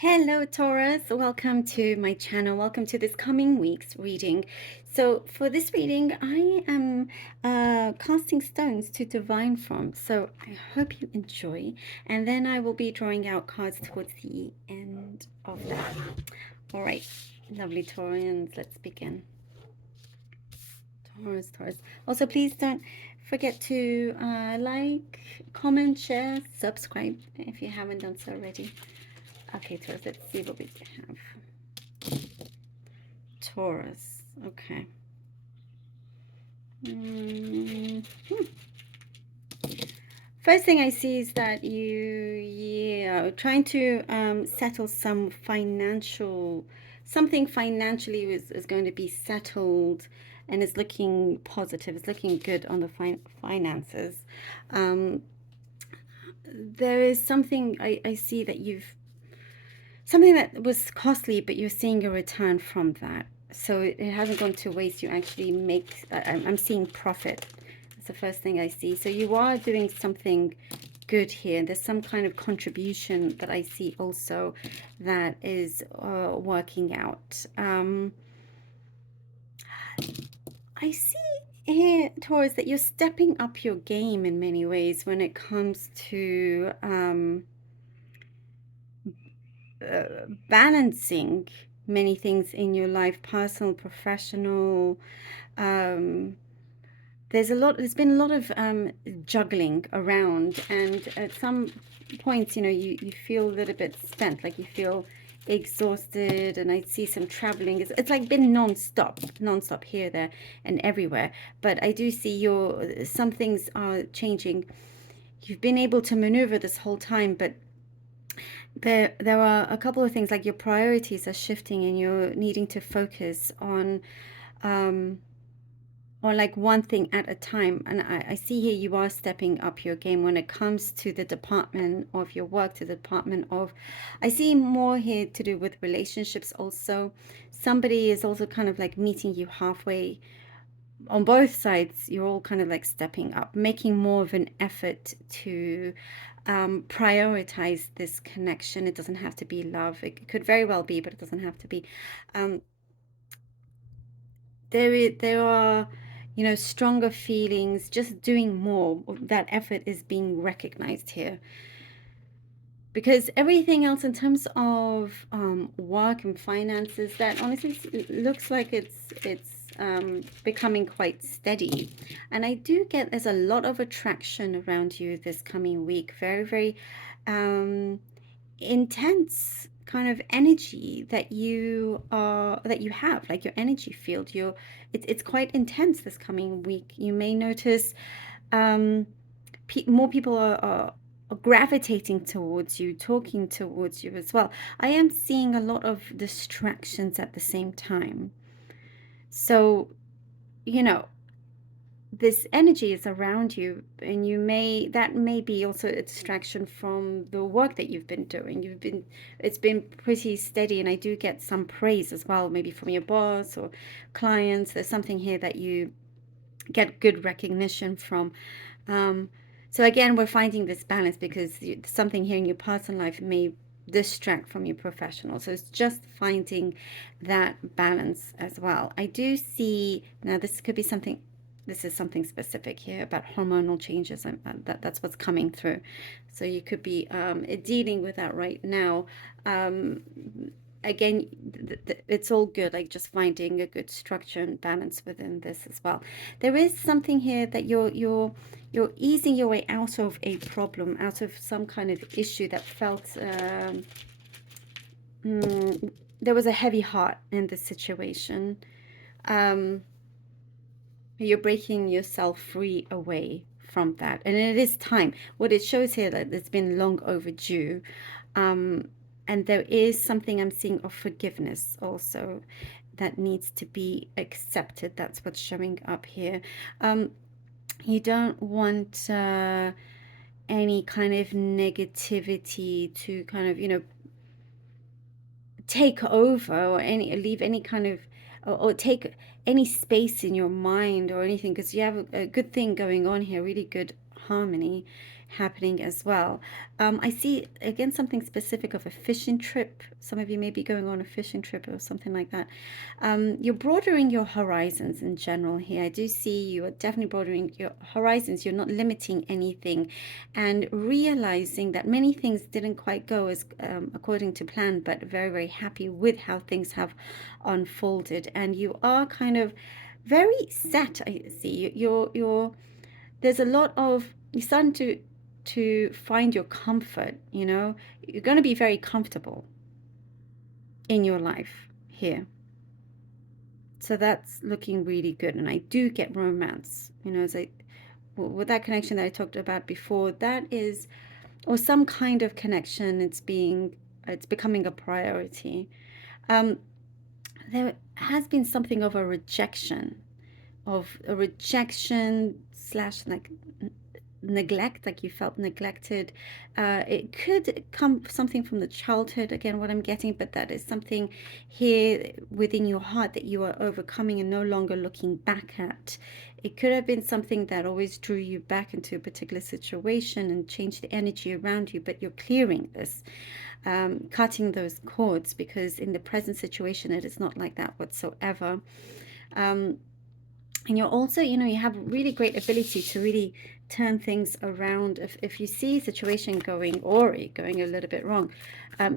Hello, Taurus. Welcome to my channel. Welcome to this coming week's reading. So, for this reading, I am casting stones to divine from. So, I hope you enjoy. And then I will be drawing out cards towards the end of that. All right, lovely Taurians, let's begin. Taurus. Also, please don't forget to like, comment, share, subscribe if you haven't done so already. Okay, Taurus, let's see what we have. Taurus, okay. First thing I see is that you're trying to settle some something financially is going to be settled, and it's looking positive. It's looking good on the finances. There is something I see that something that was costly, but you're seeing a return from that. So it hasn't gone to waste. You actually make, I'm seeing profit. That's the first thing I see. So you are doing something good here. There's some kind of contribution that I see also that is working out. I see here, Taurus, that you're stepping up your game in many ways when it comes to balancing many things in your life, personal, professional. There's been a lot of juggling around, and at some points, you feel a little bit spent, like you feel exhausted, and I see some traveling. It's like been non-stop here, there, and everywhere. But I do see some things are changing. You've been able to maneuver this whole time, but there are a couple of things, like your priorities are shifting and you're needing to focus on like one thing at a time. And I see here you are stepping up your game when it comes to the department of your work, to the department of, I see more here to do with relationships also. Somebody is also kind of like meeting you halfway. On both sides, you're all kind of like stepping up, making more of an effort to prioritize this connection. It doesn't have to be love. It could very well be, but it doesn't have to be. There are, stronger feelings, just doing more. That effort is being recognized here. Because everything else in terms of work and finances, that honestly looks like it's becoming quite steady. And I do get there's a lot of attraction around you this coming week. Very, very intense kind of energy that you have, like your energy field. It's quite intense this coming week. You may notice more people are gravitating towards you, talking towards you as well. I am seeing a lot of distractions at the same time. So, this energy is around you, and that may be also a distraction from the work that you've been doing. It's been pretty steady, and I do get some praise as well, maybe from your boss or clients. There's something here that you get good recognition from. So again, we're finding this balance because something here in your personal life may distract from your professional. So it's just finding that balance as well. I do see, now this is something specific here about hormonal changes. That's what's coming through. So you could be dealing with that right now. Again, it's all good, like just finding a good structure and balance within this as well. There is something here that you're easing your way out of a problem, out of some kind of issue that felt there was a heavy heart in the situation. You're breaking yourself free away from that, and it is time. What it shows here, that it's been long overdue. And there is something I'm seeing of forgiveness also that needs to be accepted. That's what's showing up here. You don't want any kind of negativity to kind of, take over, or leave any kind of, or take any space in your mind or anything, because you have a good thing going on here, really good harmony. happening as well. I see again something specific of a fishing trip. Some of you may be going on a fishing trip or something like that. You're broadening your horizons in general here. I do see you are definitely broadening your horizons. You're not limiting anything, and realizing that many things didn't quite go as according to plan, but very, very happy with how things have unfolded. And you are kind of very set. I see you're there's a lot of you're starting to find your comfort. You're going to be very comfortable in your life here. So that's looking really good. And I do get romance, as with that connection that I talked about before, that is, or some kind of connection, it's becoming a priority. There has been something of a rejection slash like neglect, like you felt neglected. It could come something from the childhood, again, what I'm getting, but that is something here within your heart that you are overcoming and no longer looking back at. It could have been something that always drew you back into a particular situation and changed the energy around you, but you're clearing this, cutting those cords, because in the present situation it is not like that whatsoever. And you're also, you have really great ability to really turn things around. If you see a situation going awry, going a little bit wrong,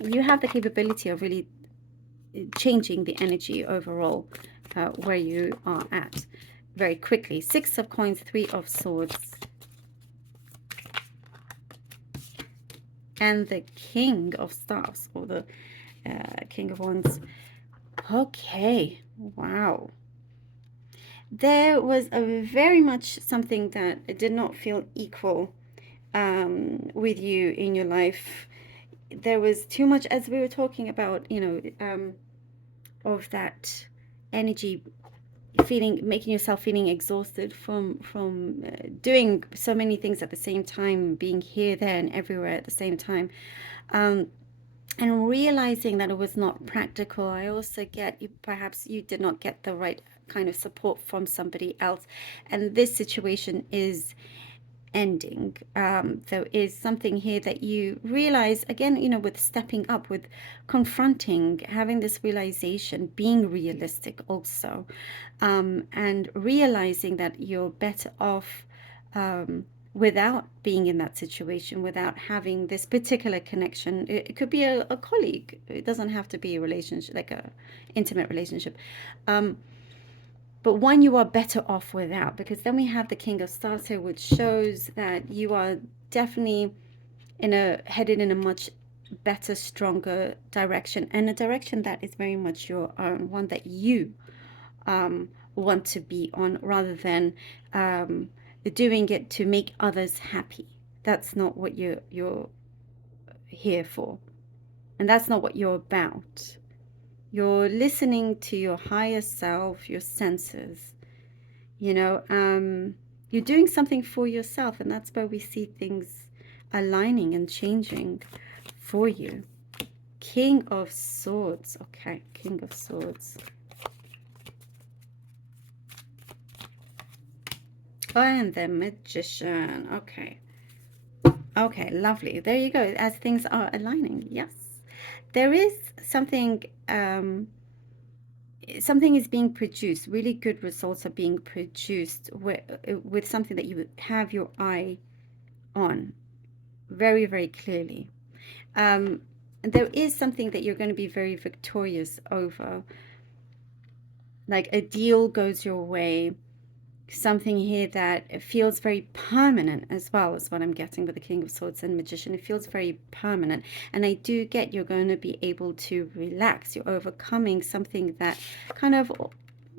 you have the capability of really changing the energy overall where you are at very quickly. 6 of coins, 3 of swords, and the King of Staffs, or the King of Wands. Okay, wow. There was a very much something that did not feel equal with you in your life. There was too much, as we were talking about, of that energy, making yourself feeling exhausted from doing so many things at the same time, being here, there, and everywhere at the same time. And realizing that it was not practical. I also get perhaps you did not get the right kind of support from somebody else, and this situation is ending. There is something here that you realize, again, with stepping up, with confronting, having this realization, being realistic also, and realizing that you're better off without being in that situation, without having this particular connection. It could be a colleague. It doesn't have to be a relationship, like a intimate relationship. But one you are better off without, because then we have the King of Stars here, which shows that you are definitely headed in a much better, stronger direction, and a direction that is very much your own, one that you want to be on, rather than doing it to make others happy. That's not what you're here for, and that's not what you're about. You're listening to your higher self, your senses. You're doing something for yourself, and that's where we see things aligning and changing for you. King of Swords. Okay, King of Swords. And the Magician. Okay. Okay, lovely. There you go. As things are aligning. Yes. There is something, something is being produced. Really good results are being produced with something that you have your eye on very, very clearly. There is something that you're going to be very victorious over. Like a deal goes your way. Something here that feels very permanent as well, is what I'm getting with the King of Swords and Magician. It feels very permanent, and I do get you're going to be able to relax. You're overcoming something that kind of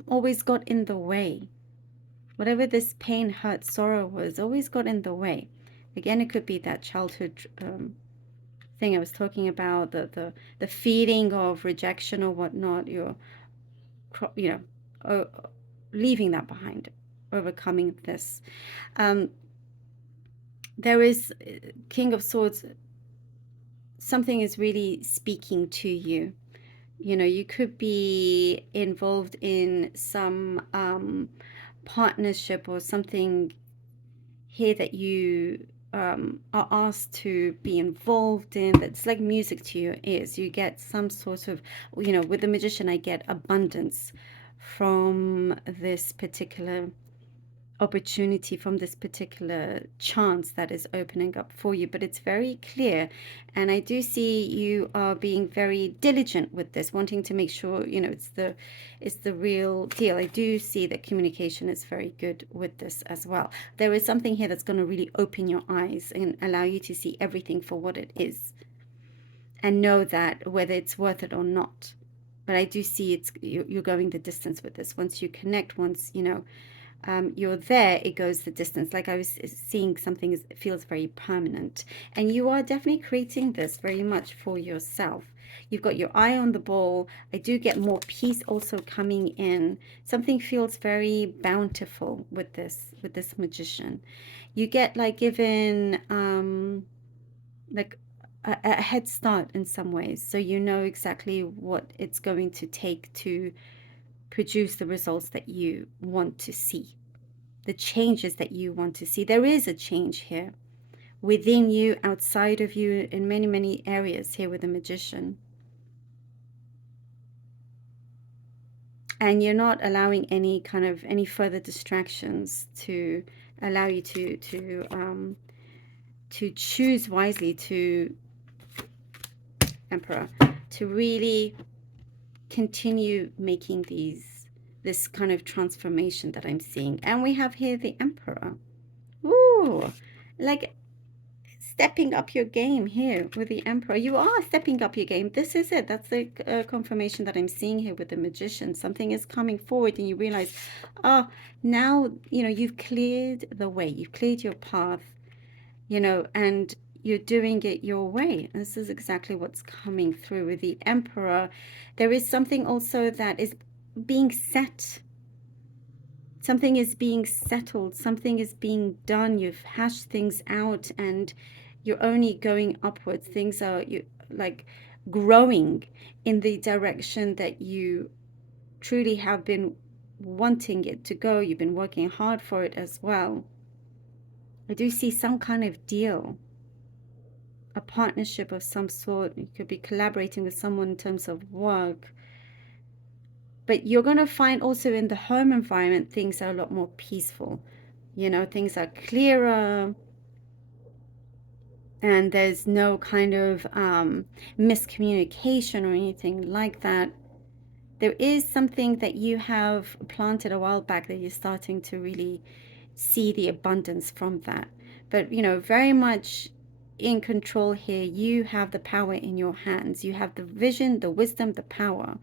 always got in the way. Whatever this pain, hurt, sorrow was, always got in the way. Again, it could be that childhood thing I was talking about, the feeling of rejection or whatnot. You're leaving that behind, overcoming this. There is King of Swords. Something is really speaking to you. You could be involved in some partnership or something here that you are asked to be involved in, that's like music to your ears. You get some sort of, with the magician, I get abundance from this particular opportunity, from this particular chance that is opening up for you. But it's very clear, and I do see you are being very diligent with this, wanting to make sure it's the real deal. I do see that communication is very good with this as well. There is something here that's going to really open your eyes and allow you to see everything for what it is, and know that whether it's worth it or not. But I do see you're going the distance with this. Once you connect, once you're there, it goes the distance. Like I was seeing, something feels very permanent, and you are definitely creating this very much for yourself. You've got your eye on the ball. I do get more peace also coming in. Something feels very bountiful with this magician. You get like given like a head start in some ways, so you know exactly what it's going to take to produce the results that you want to see, the changes that you want to see. There is a change here within you, outside of you, in many, many areas here with the magician. And you're not allowing any further distractions to allow you to choose wisely, to Emperor, to really continue making this kind of transformation that I'm seeing. And we have here the Emperor. Ooh, like stepping up your game here with the Emperor. You are stepping up your game. This is it. That's the confirmation that I'm seeing here with the Magician. Something is coming forward and you realize, oh, now, you've cleared the way. You've cleared your path, and you're doing it your way. This is exactly what's coming through with the Emperor. There is something also that is being set. Something is being settled. Something is being done. You've hashed things out and you're only going upwards. Things are like growing in the direction that you truly have been wanting it to go. You've been working hard for it as well. I do see some kind of deal, a partnership of some sort. You could be collaborating with someone in terms of work. But you're going to find also in the home environment, things are a lot more peaceful. Things are clearer, and there's no kind of miscommunication or anything like that. There is something that you have planted a while back that you're starting to really see the abundance from that. But, very much in control here. You have the power in your hands. You have the vision, the wisdom, the power,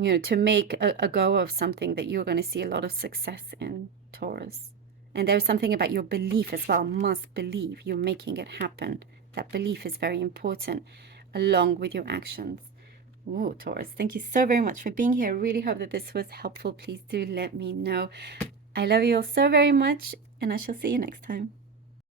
to make a go of something that you're going to see a lot of success in, Taurus. And there's something about your belief as well. Must believe you're making it happen. That belief is very important, along with your actions. Whoa, Taurus, thank you so very much for being here. I really hope that this was helpful. Please do let me know. I love you all so very much, and I shall see you next time.